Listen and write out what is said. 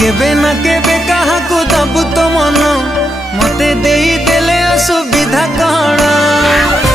केबे ना केबे काहाकू दबु तो मन मते देई देले असुविधा कण।